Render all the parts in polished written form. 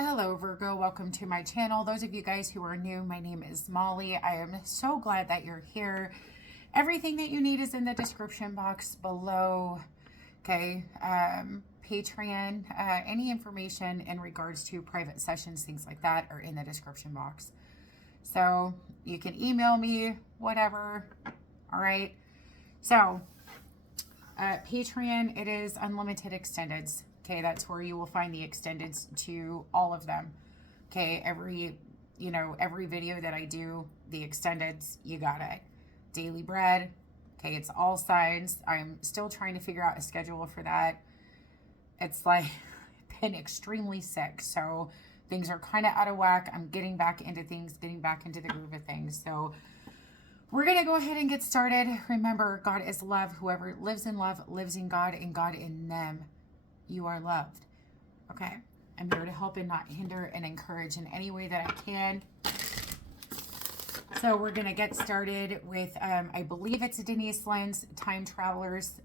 Hello Virgo, welcome to my channel. Those of you guys who are new, my name is Molly. I am so glad that you're here. Everything that you need is in the description box below. Okay, Patreon, any information in regards to private sessions, things like that are in the description box. So you can email me, whatever. All right. So Patreon, it is unlimited extendeds. Okay, that's where you will find the extendeds to all of them. Okay, every video that I do, the extendeds, you got it. Daily bread. Okay, it's all signs. I'm still trying to figure out a schedule for that. It's like been extremely sick, so things are kind of out of whack. I'm getting back into things, getting back into the groove of things. So we're going to go ahead and get started. Remember, God is love. Whoever lives in love lives in God and God in them. You are loved. Okay. I'm here to help and not hinder and encourage in any way that I can. So we're going to get started with, I believe it's a Denise Lynn's Time Travelers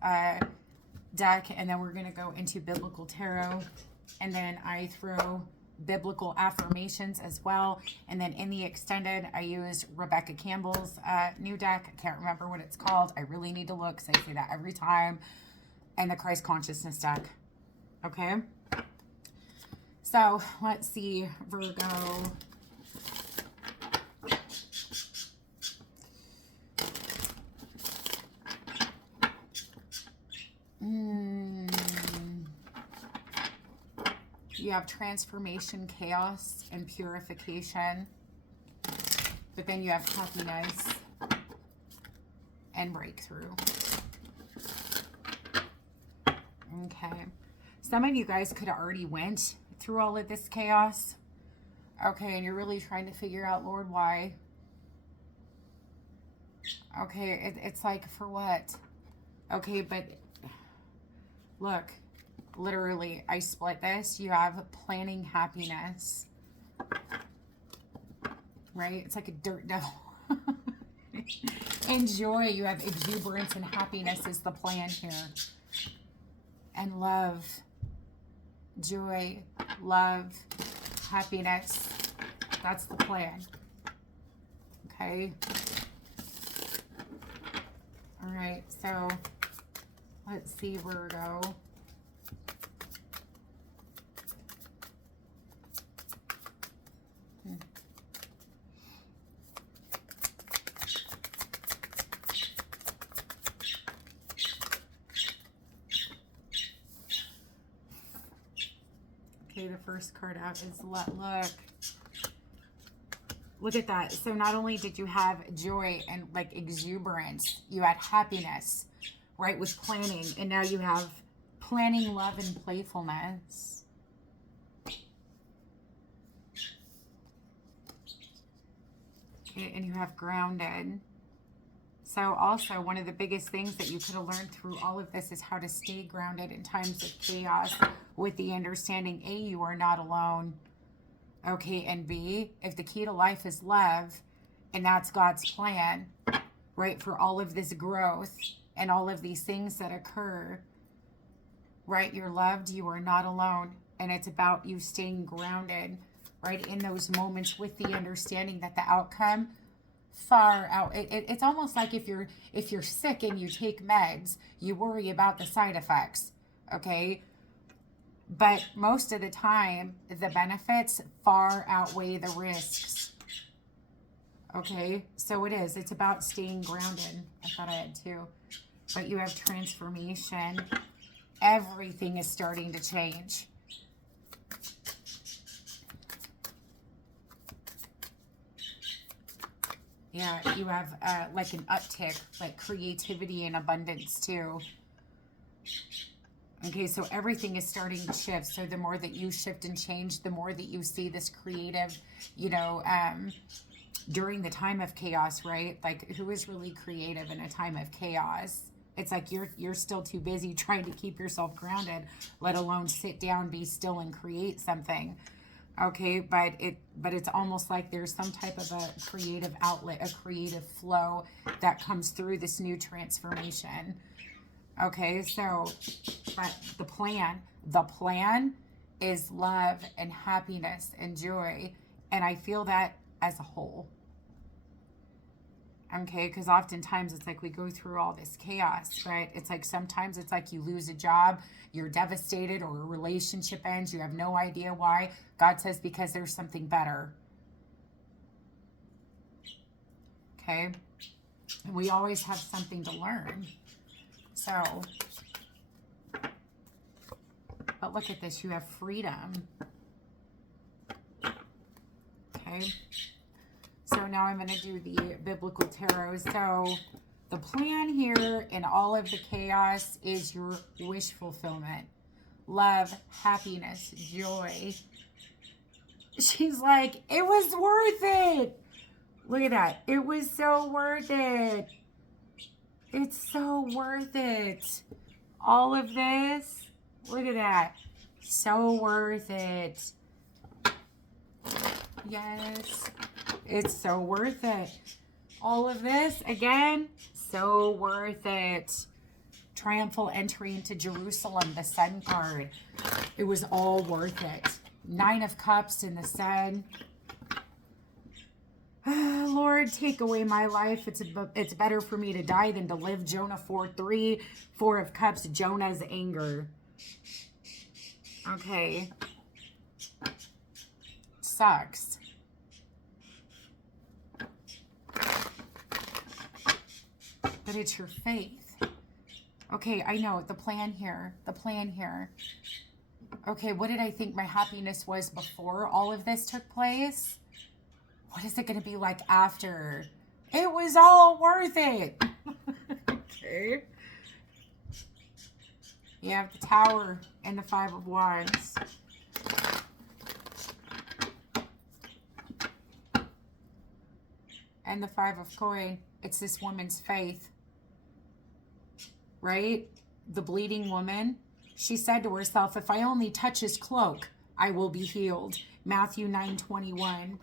deck. And then we're going to go into Biblical Tarot. And then I throw biblical affirmations as well. And then in the extended, I use Rebecca Campbell's new deck. I can't remember what it's called. I really need to look because I say that every time. And the Christ Consciousness deck. Okay. So let's see, Virgo. You have transformation, chaos, and purification. But then you have happiness and breakthrough. Okay. Some of you guys could have already went through all of this chaos. Okay, and you're really trying to figure out, Lord, why? Okay, it's like, for what? Okay, but look, literally, I split this. You have planning happiness. Right? It's like a dirt devil. And joy, you have exuberance and happiness is the plan here. And love, joy, love, happiness. That's the plan. Okay. All right. So let's see, Virgo. Okay, the first card out is look. Look at that. So not only did you have joy and like exuberance, you had happiness, right, with planning. And now you have planning, love, and playfulness. Okay, and you have grounded. So also one of the biggest things that you could have learned through all of this is how to stay grounded in times of chaos with the understanding, A, you are not alone. Okay, and B, if the key to life is love, and that's God's plan, right, for all of this growth and all of these things that occur, right, you're loved, you are not alone. And it's about you staying grounded, right, in those moments with the understanding that the outcome far out. It's almost like if you're sick and you take meds, you worry about the side effects, okay? But most of the time, the benefits far outweigh the risks, okay? So it is. It's about staying grounded. I thought I had two. But you have transformation. Everything is starting to change. Yeah, you have like an uptick, like creativity and abundance too. Okay, so everything is starting to shift. So the more that you shift and change, the more that you see this creative, during the time of chaos, right? Like, who is really creative in a time of chaos? It's like you're still too busy trying to keep yourself grounded, let alone sit down, be still, and create something. Okay, but it's almost like there's some type of a creative outlet, a creative flow that comes through this new transformation. Okay, so but the plan is love and happiness and joy. And I feel that as a whole. Okay, because oftentimes it's like we go through all this chaos, right? It's like sometimes it's like you lose a job, you're devastated, or a relationship ends, you have no idea why. God says because there's something better. Okay? And we always have something to learn. So, but look at this, you have freedom. Okay? So now I'm going to do the biblical tarot. So the plan here in all of the chaos is your wish fulfillment. Love, happiness, joy. She's like, it was worth it. Look at that. It was so worth it. It's so worth it. All of this. Look at that. So worth it. Yes. It's so worth it. All of this, again, so worth it. Triumphal entry into Jerusalem, the Sun card. It was all worth it. 9 of Cups in the Sun. Lord, take away my life. It's better for me to die than to live. Jonah 4:3. 4 of Cups, Jonah's anger. Okay. Sucks. But it's your faith. Okay, I know the plan here. The plan here. Okay, what did I think my happiness was before all of this took place? What is it going to be like after? It was all worth it. Okay. You have the Tower and the 5 of Wands. And the 5 of Coin. It's this woman's faith. Right? The bleeding woman. She said to herself, if I only touch his cloak, I will be healed. Matthew 9:21.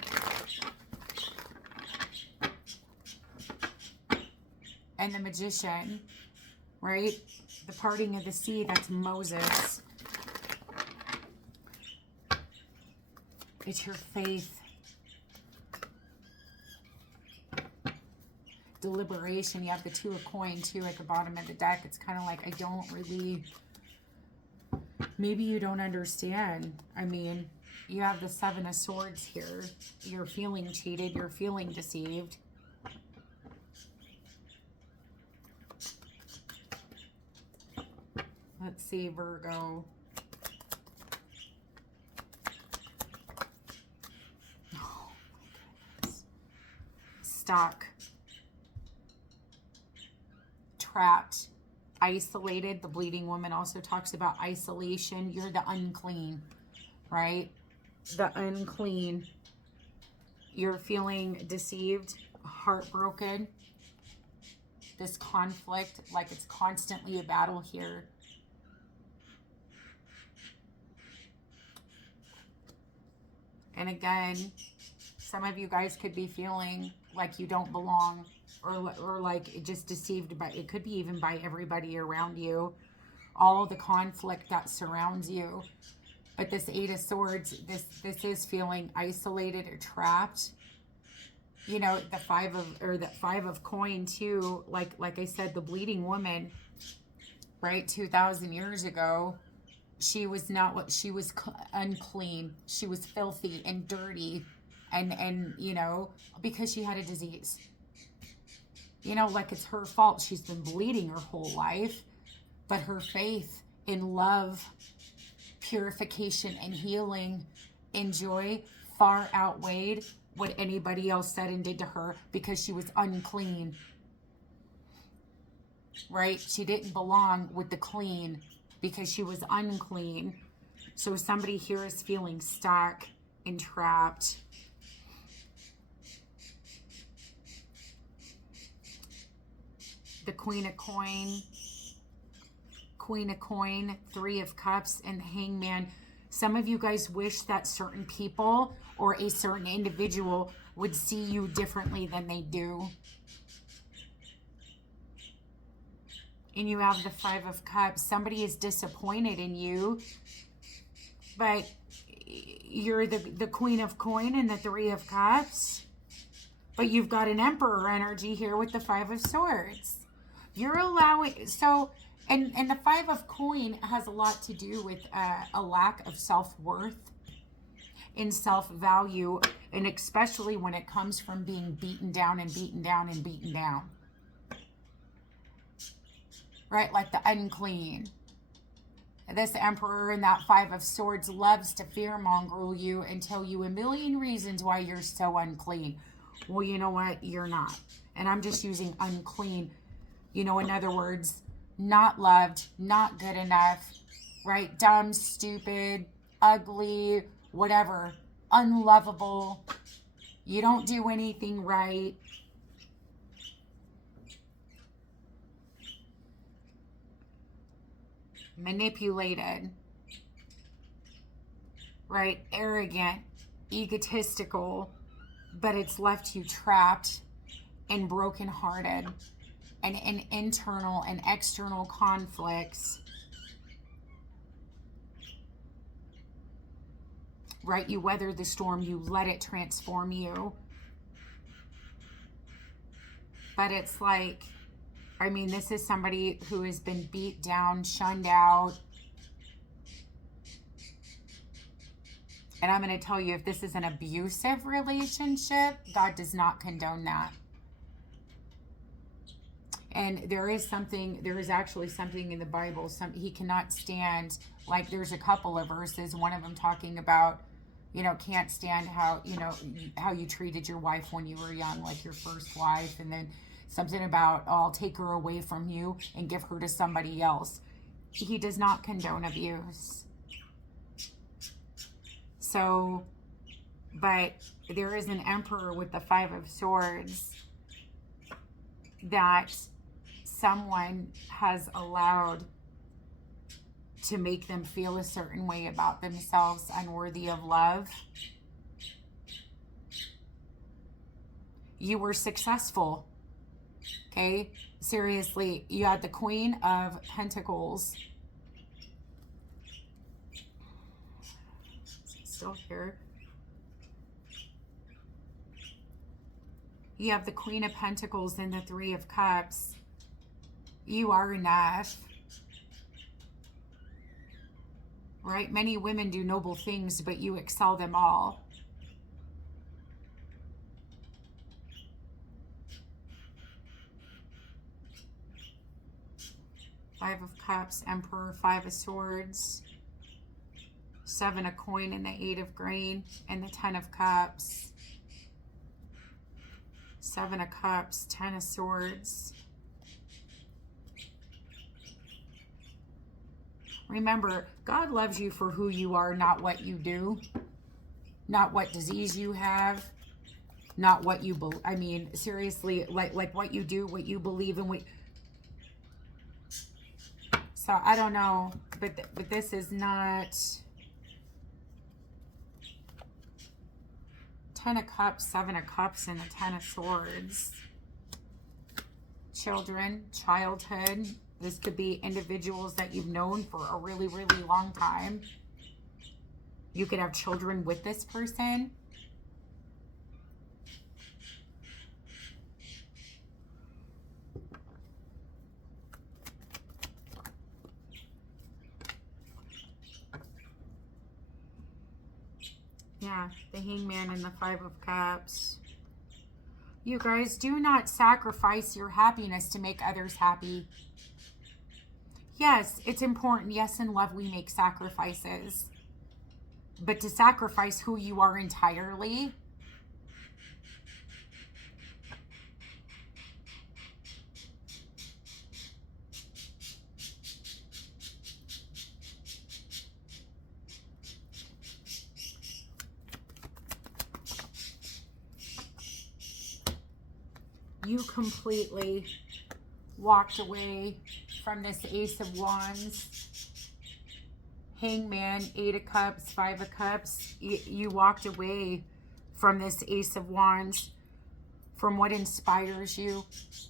And the Magician. Right? The parting of the sea, that's Moses. It's your faith. Deliberation. You have the 2 of Coin too at the bottom of the deck. It's kind of like, I don't really, maybe you don't understand. I mean, you have the 7 of Swords here. You're feeling cheated. You're feeling deceived. Let's see, Virgo. Oh my goodness. Stuck. Trapped. Isolated. The bleeding woman also talks about isolation. You're the unclean, right? The unclean. You're feeling deceived, heartbroken. This conflict, like it's constantly a battle here. And again, some of you guys could be feeling like you don't belong, or like just deceived by, it could be even by everybody around you. All the conflict that surrounds you. But this 8 of Swords, this is feeling isolated or trapped. You know, the 5 of Coin too, like I said, the bleeding woman, right, 2,000 years ago, she was not what she was, unclean. She was filthy and dirty, and you know, because she had a disease. You know, like it's her fault. She's been bleeding her whole life, but her faith in love, purification, and healing and joy far outweighed what anybody else said and did to her, because she was unclean. Right? She didn't belong with the clean because she was unclean. So somebody here is feeling stuck and trapped. The Queen of Coin, 3 of Cups, and the Hangman. Some of you guys wish that certain people or a certain individual would see you differently than they do. And you have the 5 of Cups. Somebody is disappointed in you, but you're the Queen of Coin and the Three of Cups. But you've got an Emperor energy here with the Five of Swords. You're allowing, so, and the Five of Coin has a lot to do with a lack of self-worth and self-value, and especially when it comes from being beaten down and beaten down and beaten down. Right? Like the unclean. This Emperor and that Five of Swords loves to fear mongrel you and tell you a million reasons why you're so unclean. Well, you know what? You're not. And I'm just using unclean. You know, in other words, not loved, not good enough, right? Dumb, stupid, ugly, whatever. Unlovable. You don't do anything right. Manipulated, right? Arrogant, egotistical, but it's left you trapped and brokenhearted and in internal and external conflicts, right? You weather the storm, you let it transform you. But it's like, I mean, this is somebody who has been beat down, shunned out. And I'm going to tell you, if this is an abusive relationship, God does not condone that. And there is actually something in the Bible. He cannot stand, like there's a couple of verses, one of them talking about, you know, can't stand how, you know, how you treated your wife when you were young, like your first wife. And then something about, oh, I'll take her away from you and give her to somebody else. He does not condone abuse. So, but there is an Emperor with the Five of Swords that someone has allowed to make them feel a certain way about themselves, unworthy of love. You were successful. Okay, seriously, you had the Queen of Pentacles. Still here. You have the Queen of Pentacles and the Three of Cups. You are enough. Right? Many women do noble things, but you excel them all. Five of Cups, Emperor, Five of Swords, Seven of Coin, and the Eight of Grain, and the Ten of Cups. Seven of Cups, Ten of Swords. Remember, God loves you for who you are, not what you do, not what disease you have, not what you believe. I mean, seriously, like what you do, what you believe, and what. So I don't know, but this is not. Ten of Cups, Seven of Cups, and the Ten of Swords. Children, childhood. This could be individuals that you've known for a really, really long time. You could have children with this person. Yeah, the Hangman and the Five of Cups. You guys, do not sacrifice your happiness to make others happy. Yes, it's important. Yes, in love we make sacrifices. But to sacrifice who you are entirely, you completely walked away from this Ace of Wands, Hangman, Eight of Cups, Five of Cups. You walked away from this Ace of Wands, from what inspires you,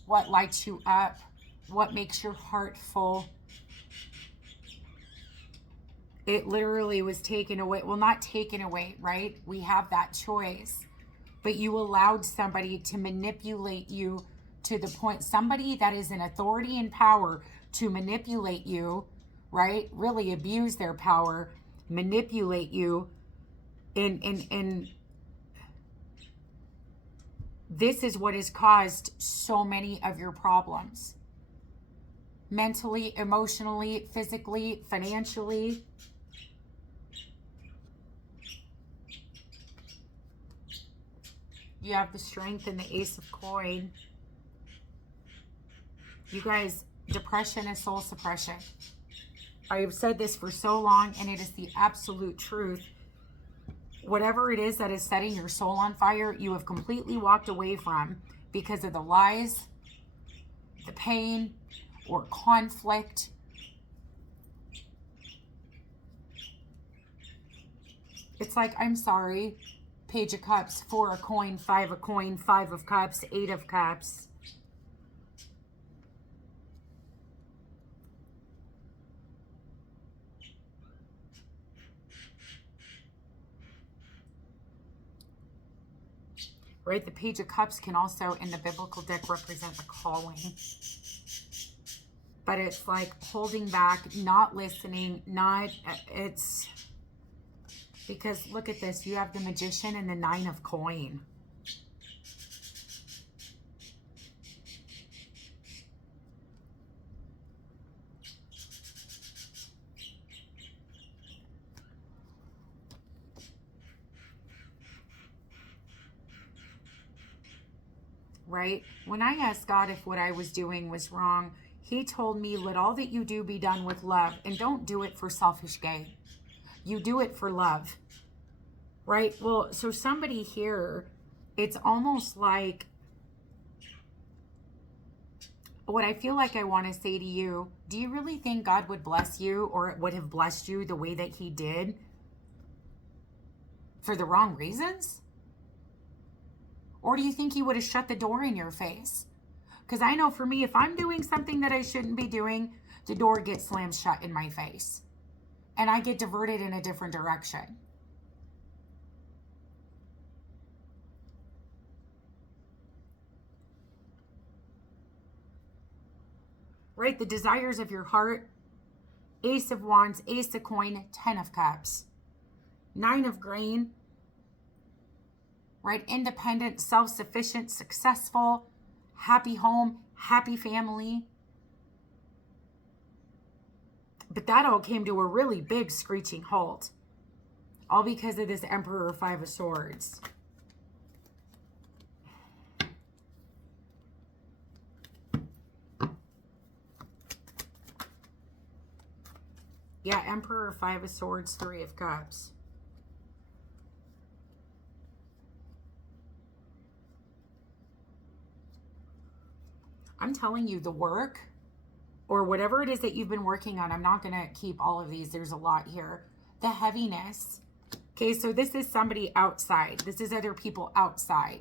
what lights you up, what makes your heart full. It literally was taken away. Well, not taken away, right? We have that choice. But you allowed somebody to manipulate you to the point, somebody that is in authority and power to manipulate you, right? Really abuse their power, manipulate you. And this is what has caused so many of your problems. Mentally, emotionally, physically, financially. You have the Strength and the Ace of Coin. You guys, depression is soul suppression. I have said this for so long, and it is the absolute truth. Whatever it is that is setting your soul on fire, you have completely walked away from because of the lies, the pain, or conflict. It's like, I'm sorry, Page of Cups, 4 of coin, 5 of coin, 5 of cups, 8 of cups. Right? The Page of Cups can also, in the biblical deck, represent the calling. But it's like holding back, not listening, it's... Because look at this. You have the Magician and the 9 of coin. Right? When I asked God if what I was doing was wrong, He told me, let all that you do be done with love, and don't do it for selfish gain. You do it for love. Right? Well, so somebody here, it's almost like, what I feel like I want to say to you, do you really think God would bless you, or would have blessed you the way that He did for the wrong reasons? Or do you think He would have shut the door in your face? Because I know for me, if I'm doing something that I shouldn't be doing, the door gets slammed shut in my face. And I get diverted in a different direction. Right? The desires of your heart. Ace of Wands, Ace of Coin, 10 of Cups. 9 of Grain. Right? Independent, self-sufficient, successful, happy home, happy family. But that all came to a really big screeching halt. All because of this Emperor 5 of Swords. Yeah, Emperor 5 of Swords, 3 of Cups. I'm telling you, the work, or whatever it is that you've been working on, I'm not going to keep all of these. There's a lot here. The heaviness. Okay, so this is somebody outside. This is other people outside.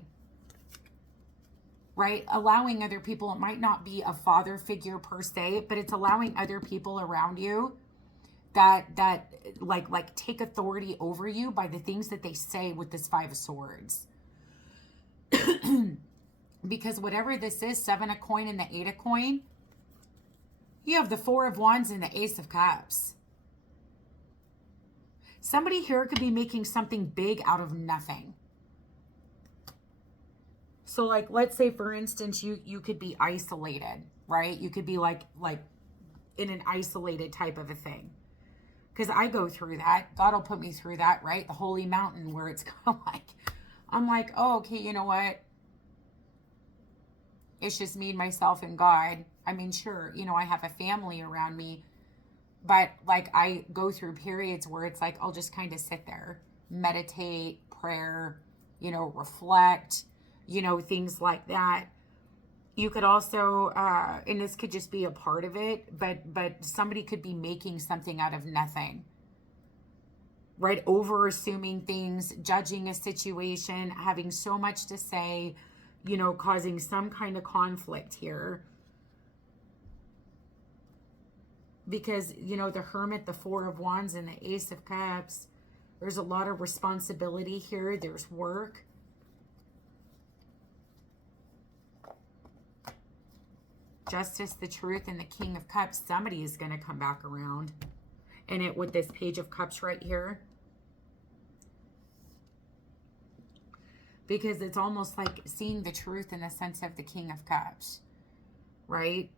Right? Allowing other people, it might not be a father figure per se, but it's allowing other people around you that like take authority over you by the things that they say with this 5 of Swords. Because whatever this is, 7 of coin and the 8 of coin, you have the 4 of Wands and the Ace of Cups. Somebody here could be making something big out of nothing. So like, let's say for instance, you could be isolated, right? You could be like in an isolated type of a thing. Because I go through that. God will put me through that, right? The holy mountain where it's kind of like, I'm like, oh, okay, you know what? It's just me, myself, and God. I mean, sure, you know, I have a family around me, but like I go through periods where it's like, I'll just kind of sit there, meditate, prayer, you know, reflect, you know, things like that. You could also, and this could just be a part of it, but somebody could be making something out of nothing, right? Over assuming things, judging a situation, having so much to say, you know, causing some kind of conflict here. Because, you know, the Hermit, the Four of Wands, and the Ace of Cups, there's a lot of responsibility here. There's work. Justice, the Truth, and the King of Cups. Somebody is going to come back around. And it with this Page of Cups right here. Because it's almost like seeing the truth in the sense of the King of Cups. Right?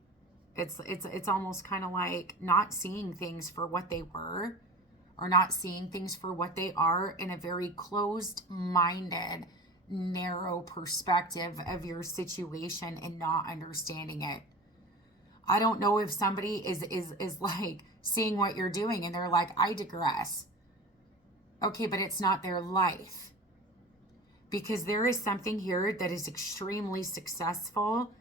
It's almost kind of like not seeing things for what they were, or not seeing things for what they are, in a very closed-minded, narrow perspective of your situation, and not understanding it. I don't know if somebody is like seeing what you're doing and they're like, I digress. Okay, but it's not their life. Because there is something here that is extremely successful,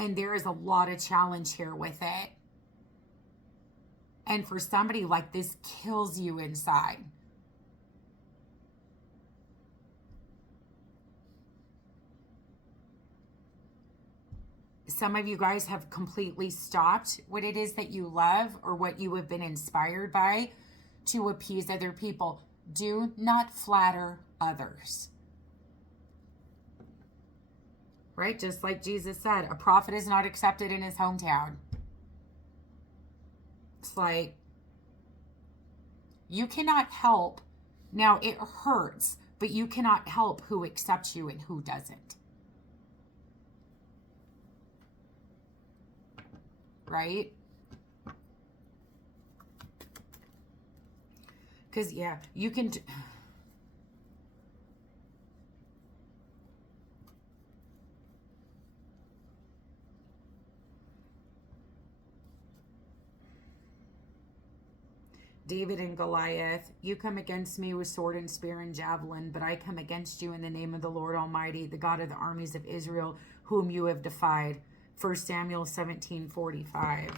and there is a lot of challenge here with it. And for somebody, like, this kills you inside. Some of you guys have completely stopped what it is that you love or what you have been inspired by to appease other people. Do not flatter others. Right? Just like Jesus said, a prophet is not accepted in his hometown. It's like, you cannot help. Now, it hurts, but you cannot help who accepts you and who doesn't. Right? Because, yeah, you can... David and Goliath, you come against me with sword and spear and javelin, but I come against you in the name of the Lord Almighty, the God of the armies of Israel, whom you have defied. 1 Samuel 17:45.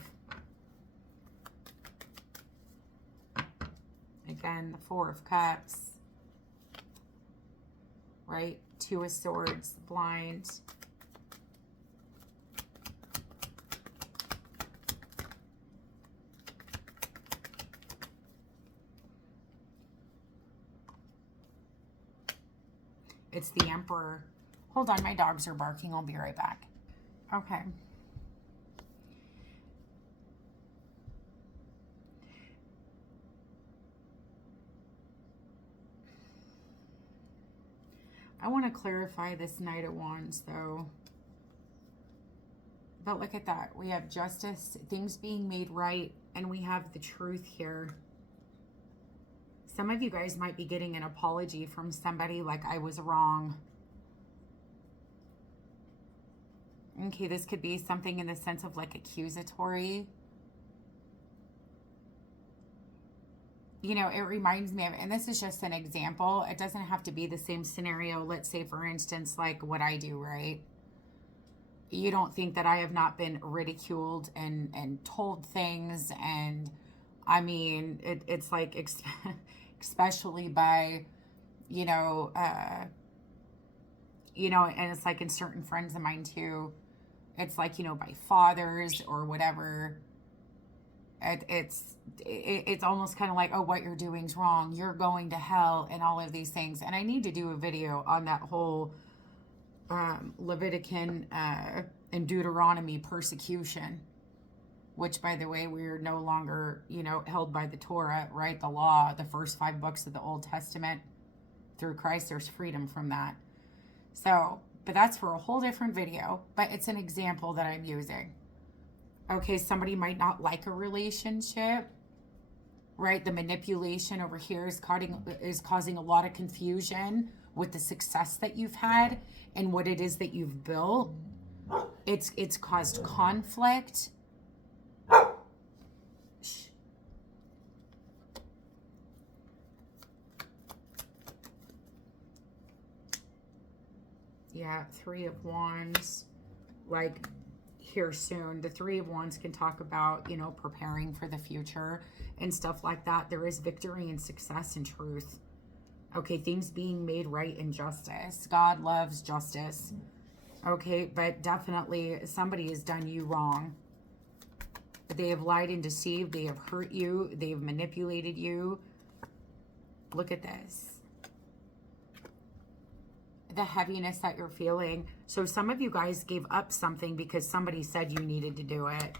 Again, the Four of Cups. Right? Two of Swords, blind. It's the Emperor. Hold on, my dogs are barking. I'll be right back. Okay. I want to clarify this Knight of Wands, though. But look at that. We have justice, things being made right, and we have the truth here. Some of you guys might be getting an apology from somebody, like, I was wrong. Okay, this could be something in the sense of like accusatory. You know, it reminds me of, and this is just an example. It doesn't have to be the same scenario. Let's say, for instance, like what I do, right? You don't think that I have not been ridiculed and told things. And I mean, it's like, especially by, you know, and it's like in certain friends of mine too. It's like, you know, by fathers or whatever. It's almost kind of like, oh, what you're doing's wrong. You're going to hell and all of these things. And I need to do a video on that whole Levitican and Deuteronomy persecution, which, by the way, we're no longer, you know, held by the Torah, right? The law, the first 5 books of the Old Testament. Through Christ, there's freedom from that. So, but that's for a whole different video, but it's an example that I'm using. Okay, somebody might not like a relationship, right? The manipulation over here is causing a lot of confusion with the success that you've had and what it is that you've built. It's caused conflict. Yeah, Three of Wands, like here soon. The Three of Wands can talk about, you know, preparing for the future and stuff like that. There is victory and success and truth. Okay, things being made right in justice. God loves justice. Okay, but definitely somebody has done you wrong. They have lied and deceived. They have hurt you. They have manipulated you. Look at this. The heaviness that you're feeling. So some of you guys gave up something because somebody said you needed to do it.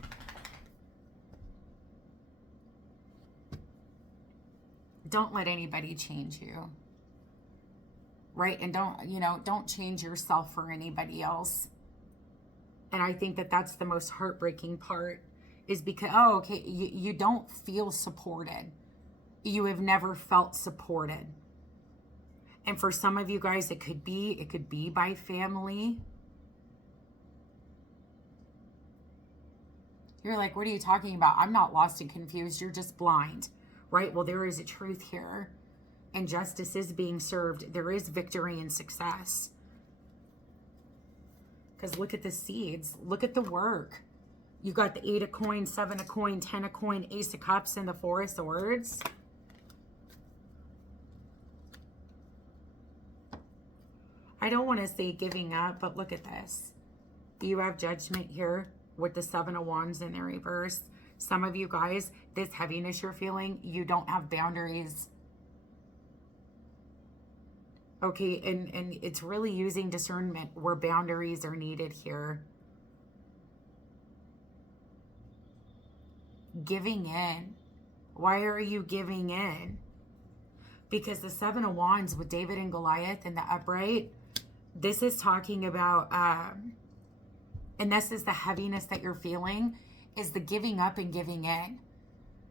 Don't let anybody change you. Right? And don't change yourself for anybody else. And I think that that's the most heartbreaking part, is because, you don't feel supported. You have never felt supported. And for some of you guys, it could be by family. You're like, what are you talking about? I'm not lost and confused. You're just blind, right? Well, there is a truth here, and justice is being served. There is victory and success. Because look at the seeds. Look at the work. You got the 8 of coins, 7 of coins, 10 of coins, Ace of Cups, and the 4 of Swords. I don't want to say giving up, but look at this. You have Judgment here with the 7 of Wands in the reverse. Some of you guys, this heaviness you're feeling, you don't have boundaries. Okay, and it's really using discernment where boundaries are needed here. Giving in. Why are you giving in? Because the 7 of Wands with David and Goliath in the upright, this is talking about, and this is the heaviness that you're feeling, is the giving up and giving in.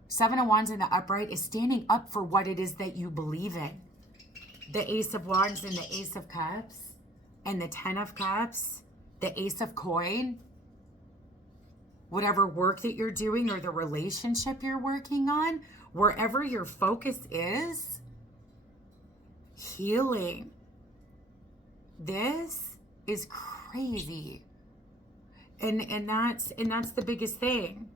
7 of Wands in the upright is standing up for what it is that you believe in. The Ace of Wands and the Ace of Cups and the 10 of Cups, the Ace of Coin, whatever work that you're doing or the relationship you're working on, wherever your focus is, healing. This is crazy. And that's the biggest thing.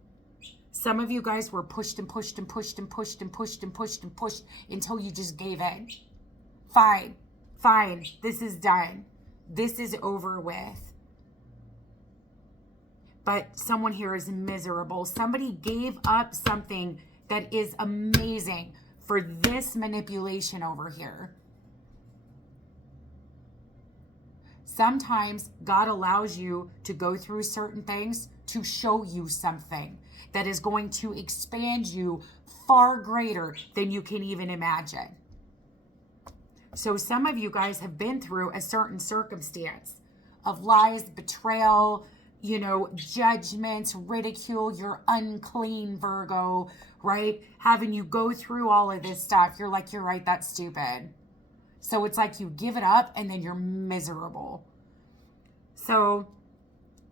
Some of you guys were pushed and pushed and pushed and pushed and pushed and pushed and pushed until you just gave in. Fine. This is done. This is over with. But someone here is miserable. Somebody gave up something that is amazing for this manipulation over here. Sometimes God allows you to go through certain things to show you something that is going to expand you far greater than you can even imagine. So some of you guys have been through a certain circumstance of lies, betrayal, judgments, ridicule. You're unclean, Virgo, right? Having you go through all of this stuff. You're like, you're right, that's stupid. So it's like you give it up and then you're miserable. So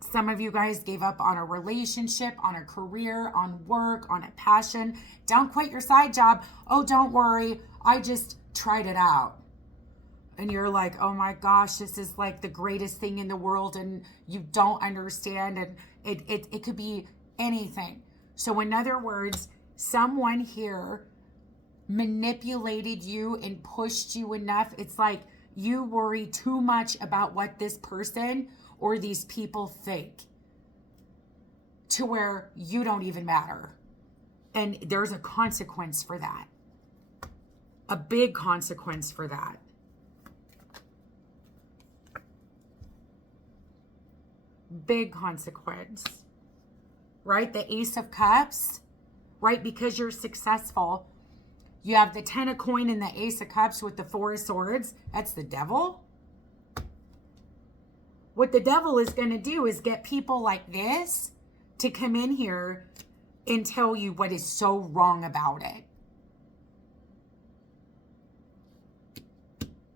some of you guys gave up on a relationship, on a career, on work, on a passion. Don't quit your side job. Oh, don't worry. I just tried it out. And you're like, oh my gosh, this is like the greatest thing in the world, and you don't understand. And it could be anything. So in other words, someone here manipulated you and pushed you enough. It's like you worry too much about what this person or these people think to where you don't even matter. And there's a consequence for that. A big consequence for that. Big consequence, right? The Ace of Cups, right? Because you're successful. You have the 10 of coin and the Ace of Cups with the 4 of Swords. That's the devil. What the devil is going to do is get people like this to come in here and tell you what is so wrong about it.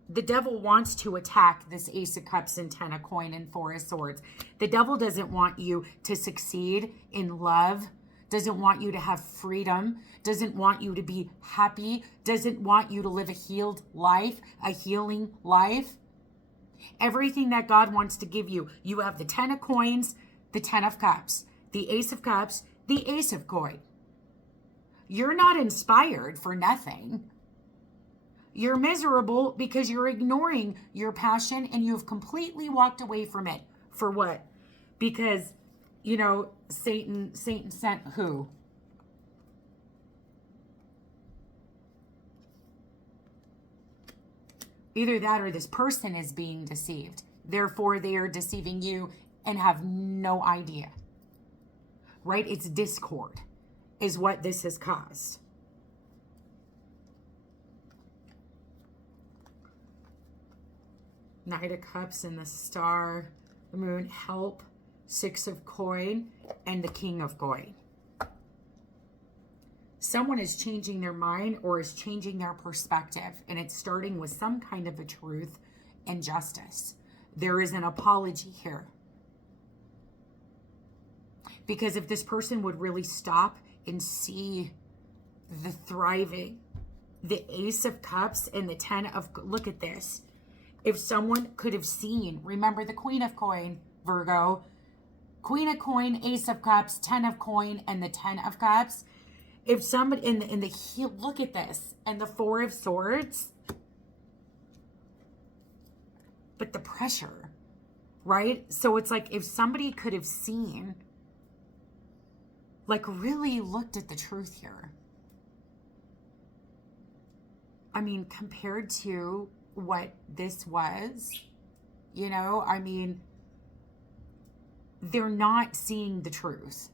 The devil wants to attack this Ace of Cups and 10 of coin and 4 of Swords. The devil doesn't want you to succeed in love, doesn't want you to have freedom, doesn't want you to be happy, doesn't want you to live a healed life, a healing life. Everything that God wants to give you. You have the 10 of coins, the 10 of cups, the Ace of Cups, the Ace of coin. You're not inspired for nothing. You're miserable because you're ignoring your passion and you've completely walked away from it. For what? Because you know, Satan sent who? Either that or this person is being deceived. Therefore, they are deceiving you and have no idea. Right? It's discord is what this has caused. Knight of Cups and the Star, the Moon, help, Six of Coin, and the King of Coin. Someone is changing their mind or is changing their perspective, and it's starting with some kind of a truth and justice. There is an apology here. Because if this person would really stop and see the thriving, the Ace of Cups and the 10 of, look at this. If someone could have seen, remember the Queen of Coin, Virgo, Queen of Coin, Ace of Cups, 10 of Coin, and the 10 of Cups. If somebody in the heel, look at this, and the Four of Swords, but the pressure, right? So it's like if somebody could have seen, like really looked at the truth here. I mean, compared to what this was, you know, I mean, they're not seeing the truth.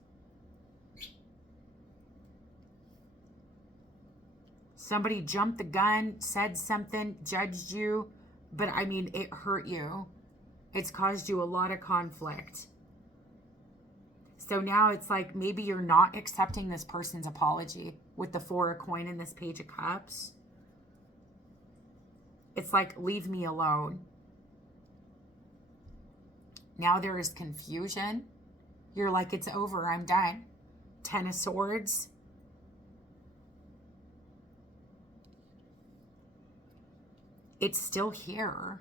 Somebody jumped the gun, said something, judged you, but I mean, it hurt you. It's caused you a lot of conflict. So now it's like maybe you're not accepting this person's apology with the Four of Coin and this Page of Cups. It's like, leave me alone. Now there is confusion. You're like, it's over, I'm done. 10 of Swords. It's still here.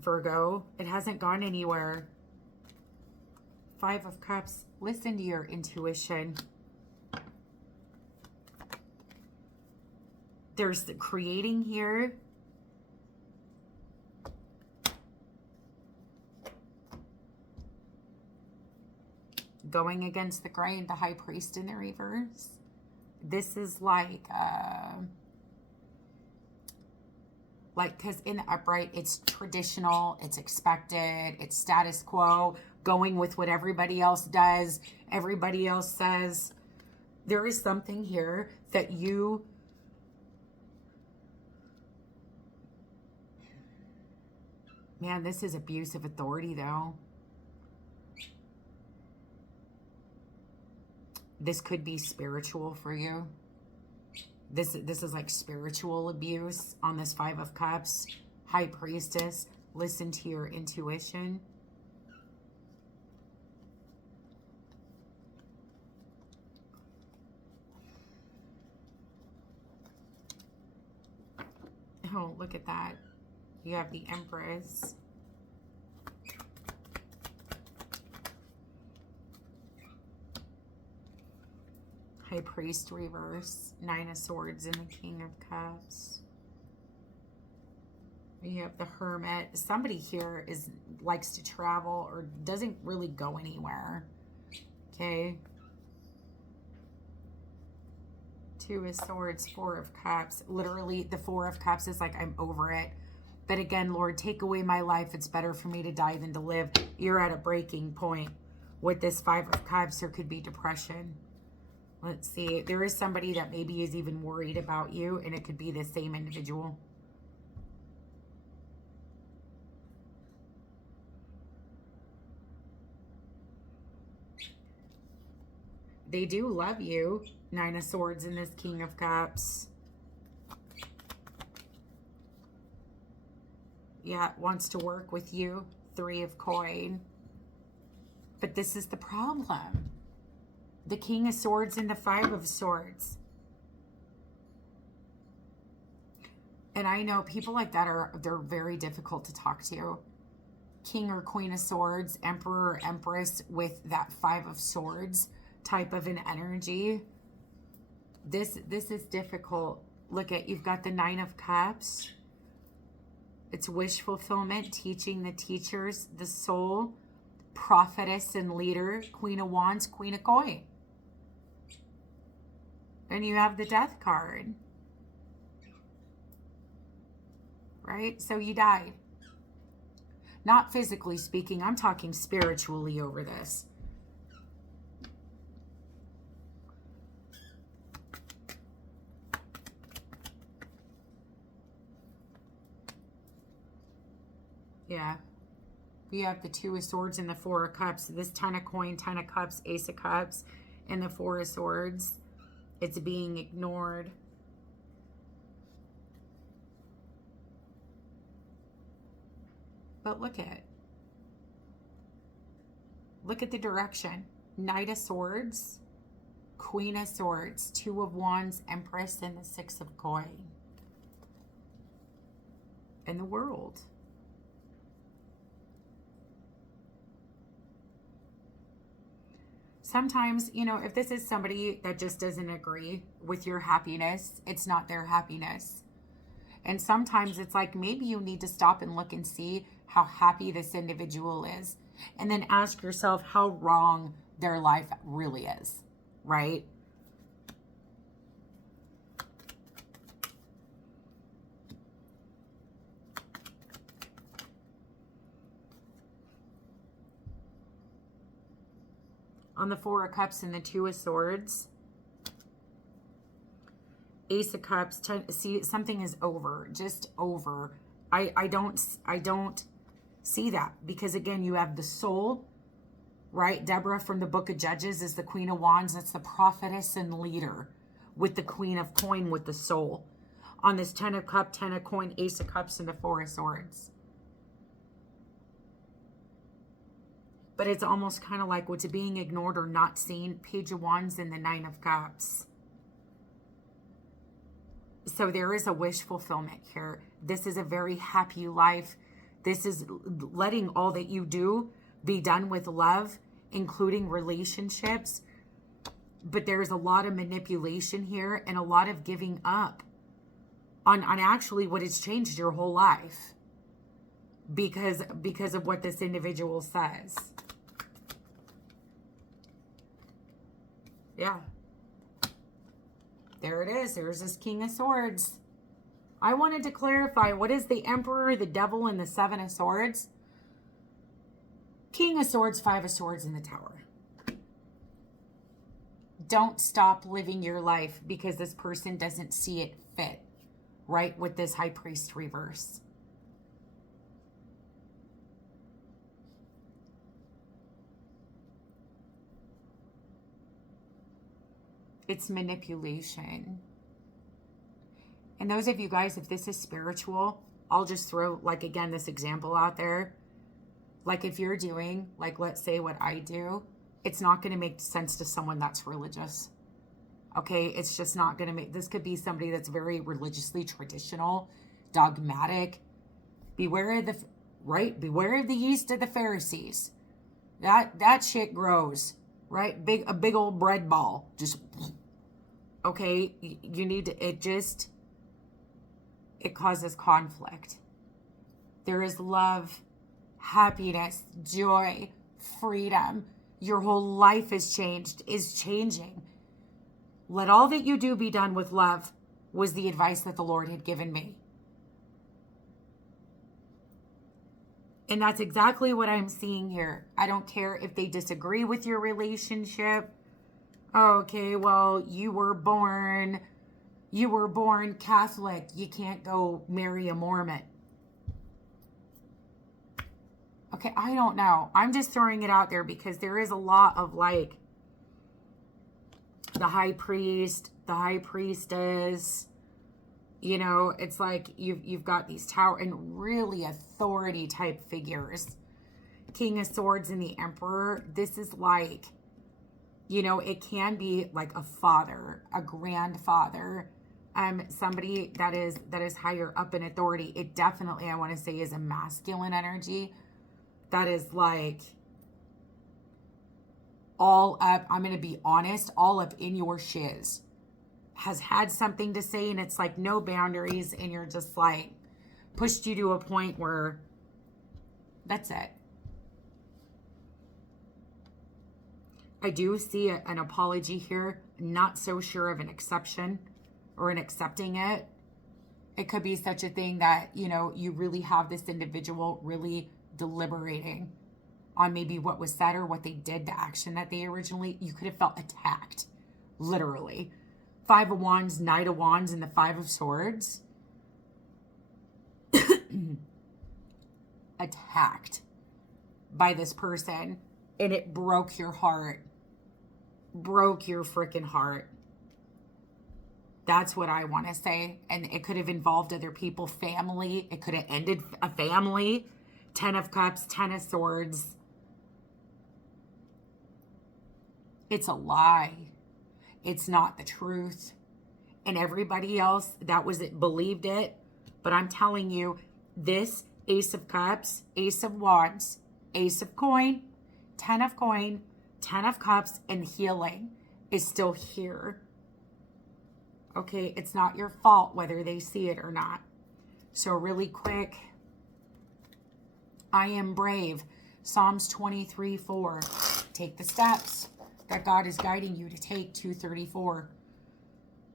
Virgo, it hasn't gone anywhere. Five of Cups, listen to your intuition. There's the creating here. Going against the grain, the High Priest in the reverse. This is like, because in the upright, it's traditional, it's expected, it's status quo, going with what everybody else does, everybody else says. There is something here that you, man, this is abuse of authority, though. This could be spiritual for you. This is like spiritual abuse on this Five of Cups. High Priestess, listen to your intuition. Oh, look at that. You have the Empress. High Priest reverse, Nine of Swords and the King of Cups. You have the Hermit. Somebody here likes to travel or doesn't really go anywhere. Okay. Two of Swords, Four of Cups. Literally, the Four of Cups is like, I'm over it. But again, Lord, take away my life. It's better for me to die than to live. You're at a breaking point. With this Five of Cups, there could be depression. Let's see. There is somebody that maybe is even worried about you, and it could be the same individual. They do love you. Nine of Swords and this King of Cups. Yeah, wants to work with you. Three of Coin. But this is the problem. The King of Swords and the Five of Swords. And I know people like that they're very difficult to talk to. King or Queen of Swords, Emperor or Empress with that Five of Swords type of an energy. This is difficult. Look at, you've got the Nine of Cups. It's wish fulfillment, teaching the teachers, the soul, prophetess and leader, Queen of Wands, Queen of Koi. And you have the Death card. Right? So you died. Not physically speaking, I'm talking spiritually over this. Yeah. We have the Two of Swords and the Four of Cups. This Ten of Coin, Ten of Cups, Ace of Cups, and the Four of Swords. It's being ignored. But look at the direction. Knight of Swords, Queen of Swords, Two of Wands, Empress, and the Six of Coin. And the World. Sometimes, you know, if this is somebody that just doesn't agree with your happiness, it's not their happiness. And sometimes it's like maybe you need to stop and look and see how happy this individual is. And then ask yourself how wrong their life really is, right? On the Four of Cups and the Two of Swords, Ace of Cups, see, something is over, just over. I don't see that, because again, you have the soul, right? Deborah from the Book of Judges is the Queen of Wands. That's the prophetess and leader, with the Queen of Coin, with the soul. On this Ten of Cup, Ten of Coin, Ace of Cups, and the Four of Swords. But it's almost kind of like what's being ignored or not seen. Page of Wands and the Nine of Cups. So there is a wish fulfillment here. This is a very happy life. This is letting all that you do be done with love, including relationships. But there's a lot of manipulation here and a lot of giving up on actually what has changed your whole life because of what this individual says. Yeah. There it is. There's this King of Swords. I wanted to clarify, what is the Emperor, the Devil, and the Seven of Swords? King of Swords, Five of Swords, and the Tower. Don't stop living your life because this person doesn't see it fit, right? With this High Priest reverse. It's manipulation. And those of you guys, if this is spiritual, I'll just throw, like, again, this example out there. Like, if you're doing, like, let's say what I do, it's not going to make sense to someone that's religious. Okay? It's just not going to make, this could be somebody that's very religiously traditional, dogmatic. Beware of the, right? Beware of the yeast of the Pharisees. That shit grows, right? A big old bread ball. Just, okay? You need to, it causes conflict. There is love, happiness, joy, freedom. Your whole life is changing. Let all that you do be done with love, was the advice that the Lord had given me. And that's exactly what I'm seeing here. I don't care if they disagree with your relationship. Okay, well, you were born Catholic. You can't go marry a Mormon. Okay, I don't know. I'm just throwing it out there because there is a lot of, like, the high priest, the high priestess. You know, it's like you've got these tower and really authority type figures. King of Swords and the Emperor. This is like, you know, it can be like a father, a grandfather, somebody that is higher up in authority. It definitely, I want to say, is a masculine energy that is like all up, I'm going to be honest, all up in your shiz. Has had something to say, and it's like no boundaries, and you're just like pushed you to a point where that's it. I do see an apology here. Not so sure of an exception or an accepting it. It could be such a thing that, you know, you really have this individual really deliberating on maybe what was said or what they did, the action that they originally, you could have felt attacked, literally. 5 of Wands, Knight of Wands, and the 5 of Swords. Attacked by this person, and it broke your heart. Broke your freaking heart. That's what I want to say. And it could have involved other people, family. It could have ended a family. 10 of Cups, 10 of Swords. It's a lie. It's not the truth. And everybody else that was it believed it. But I'm telling you, this Ace of Cups, Ace of Wands, Ace of Coin, 10 of Coin, 10 of Cups, and healing is still here. Okay, it's not your fault whether they see it or not. So really quick, I am brave. Psalms 23:4. Take the steps that God is guiding you to take. 234.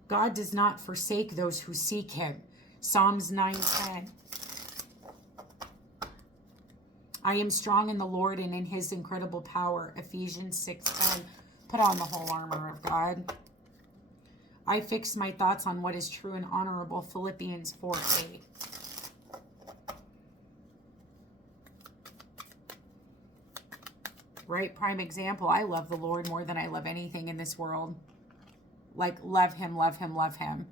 God does not forsake those who seek him. Psalms 9:10. I am strong in the Lord and in his incredible power. Ephesians 6:10. Put on the whole armor of God. I fix my thoughts on what is true and honorable. Philippians 4:8. Right? Prime example. I love the Lord more than I love anything in this world. Like, love him, love him, love him.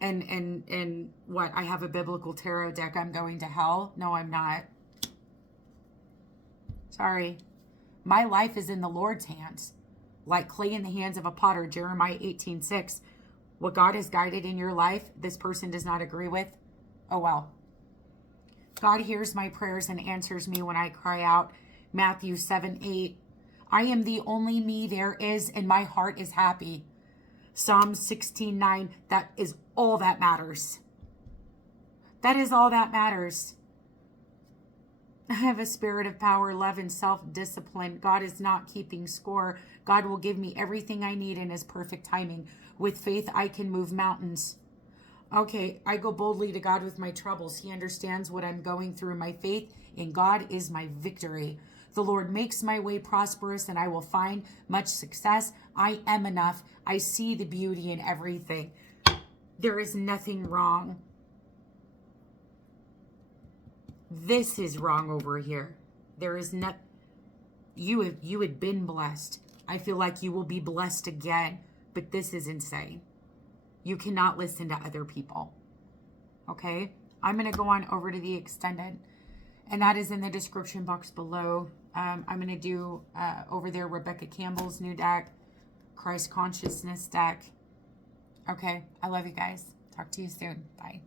And what? I have a biblical tarot deck. I'm going to hell? No, I'm not. Sorry. My life is in the Lord's hands. Like clay in the hands of a potter. Jeremiah 18:6. What God has guided in your life, this person does not agree with. Oh, well. God hears my prayers and answers me when I cry out. Matthew 7:8. I am the only me there is, and my heart is happy. Psalm 16:9. That is all that matters. That is all that matters. I have a spirit of power, love, and self-discipline. God is not keeping score. God will give me everything I need in his perfect timing. With faith, I can move mountains. Okay, I go boldly to God with my troubles. He understands what I'm going through. My faith in God is my victory. The Lord makes my way prosperous, and I will find much success. I am enough. I see the beauty in everything. There is nothing wrong. This is wrong over here. There is not. You had been blessed. I feel like you will be blessed again. But this is insane. You cannot listen to other people. Okay? I'm going to go on over to the extended. And that is in the description box below. I'm going to do over there Rebecca Campbell's new deck. Christ Consciousness deck. Okay? I love you guys. Talk to you soon. Bye.